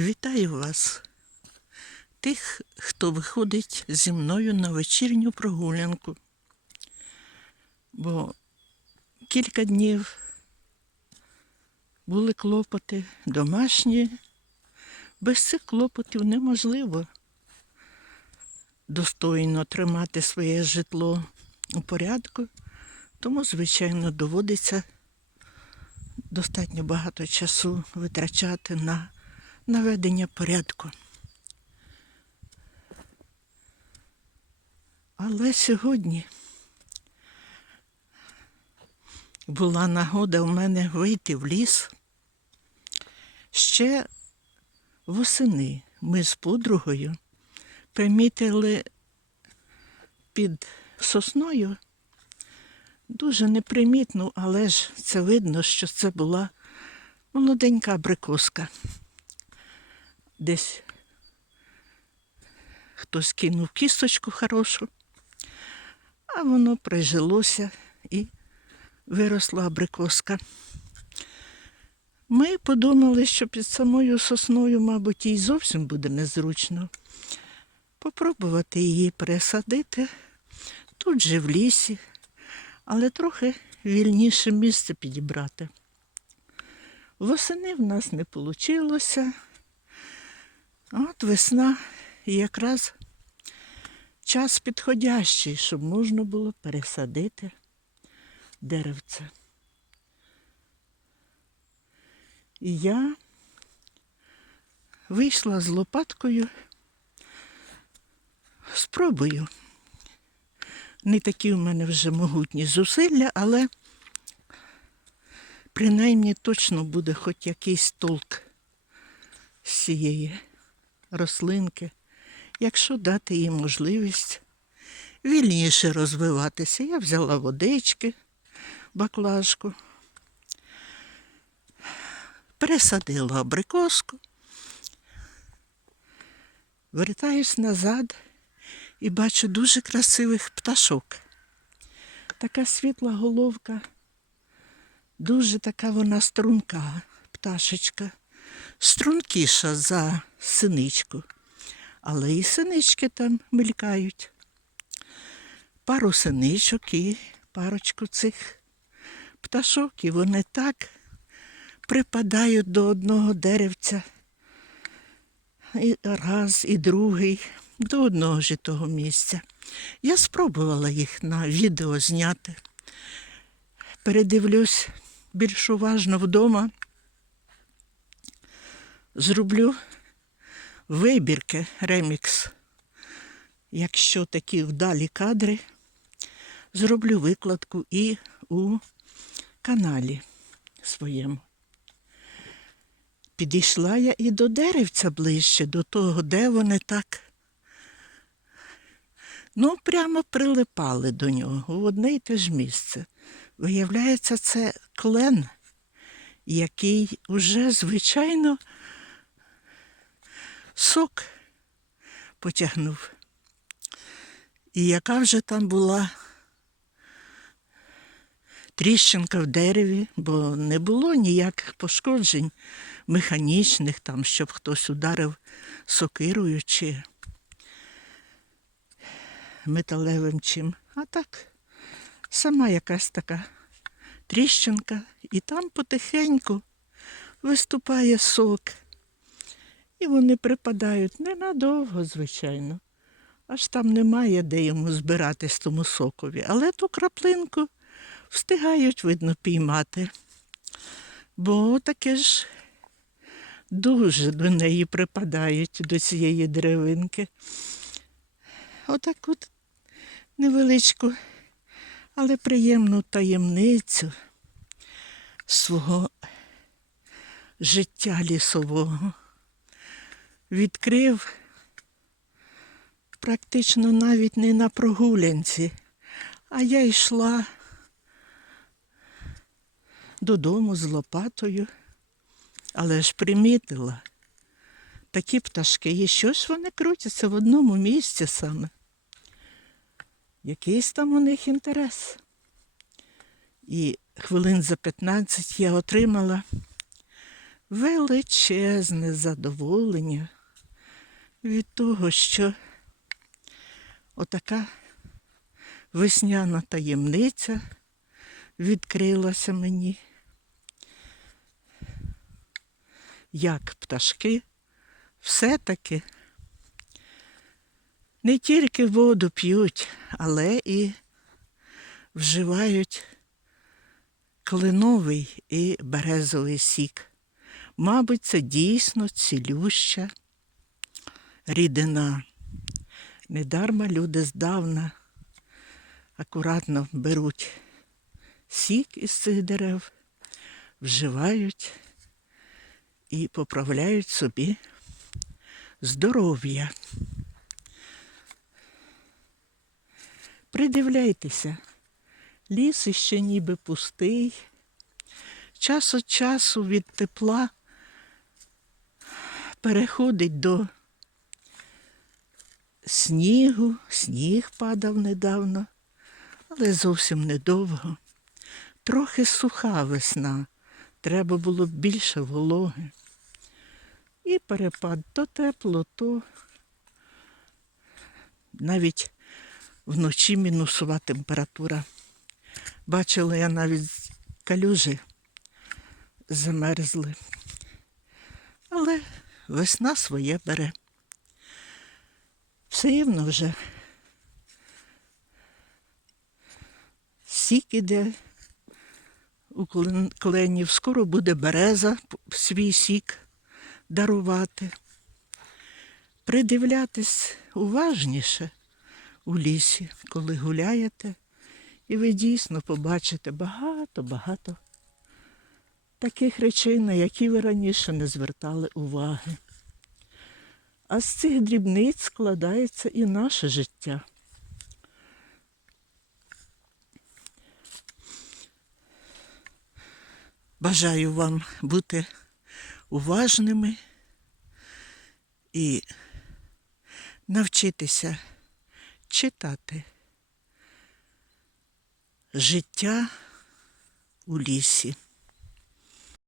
Вітаю вас, тих, хто виходить зі мною на вечірню прогулянку. Бо кілька днів були клопоти домашні. Без цих клопотів неможливо достойно тримати своє житло у порядку, тому, звичайно, доводиться достатньо багато часу витрачати на наведення порядку. Але сьогодні була нагода в мене вийти в ліс. Ще восени ми з подругою примітили під сосною дуже непримітну, але ж це видно, що це була молоденька абрикоска. Десь хтось кинув кісточку хорошу, а воно прижилося і виросла абрикоска. Ми подумали, що під самою сосною, мабуть, їй зовсім буде незручно. Попробувати її пересадити тут же в лісі, але трохи вільніше місце підібрати. Восени в нас не вийшло. От весна і якраз час підходящий, щоб можна було пересадити деревце. І я вийшла з лопаткою, спробую. Не такі в мене вже могутні зусилля, але принаймні точно буде хоч якийсь толк з цієї рослинки, якщо дати їй можливість вільніше розвиватися. Я взяла водички, баклажку, пересадила абрикоску, вертаюсь назад і бачу дуже красивих пташок. Така світла головка, дуже така вона струнка пташечка, стрункіша за синичку, але і синички там мелькають. Пару синичок і парочку цих пташок, і вони так припадають до одного деревця. І раз, і другий, до одного ж того місця. Я спробувала їх на відео зняти. Передивлюсь більш уважно вдома. Зроблю вибірки, ремікс. Якщо такі вдалі кадри, зроблю викладку і у каналі своєму. Підійшла я і до деревця ближче, до того, де вони так. Ну, прямо прилипали до нього в одне й те ж місце. Виявляється, це клен, який уже, звичайно, сок потягнув. І яка вже там була тріщинка в дереві, бо не було ніяких пошкоджень механічних, там, щоб хтось ударив сокирою чи металевим чим. А так, сама якась така тріщинка, і там потихеньку виступає сок. І вони припадають ненадовго, звичайно. Аж там немає де йому збиратись тому сокові. Але ту краплинку встигають, видно, піймати. Бо таке ж дуже до неї припадають до цієї деревинки. Отак от невеличку, але приємну таємницю свого життя лісового відкрив практично навіть не на прогулянці, а я йшла додому з лопатою, але ж примітила такі пташки, і щось вони крутяться в одному місці саме. Якийсь там у них інтерес. І хвилин за 15 я отримала величезне задоволення від того, що отака весняна таємниця відкрилася мені. Як пташки все-таки не тільки воду п'ють, але і вживають кленовий і березовий сік. Мабуть, це дійсно цілюща рідина. Недарма люди здавна акуратно беруть сік із цих дерев, вживають і поправляють собі здоров'я. Придивляйтеся, ліс іще ніби пустий. Час від часу від тепла переходить до снігу, сніг падав недавно, але зовсім недовго. Трохи суха весна, треба було більше вологи. І перепад то тепло, то навіть вночі мінусова температура. Бачила я навіть калюжі замерзли. Але весна своє бере. Все рівно вже сік іде у кленів. Скоро буде береза свій сік дарувати. Придивлятись уважніше у лісі, коли гуляєте, і ви дійсно побачите багато-багато таких речей, на які ви раніше не звертали уваги. А з цих дрібниць складається і наше життя. Бажаю вам бути уважними і навчитися читати життя у лісі.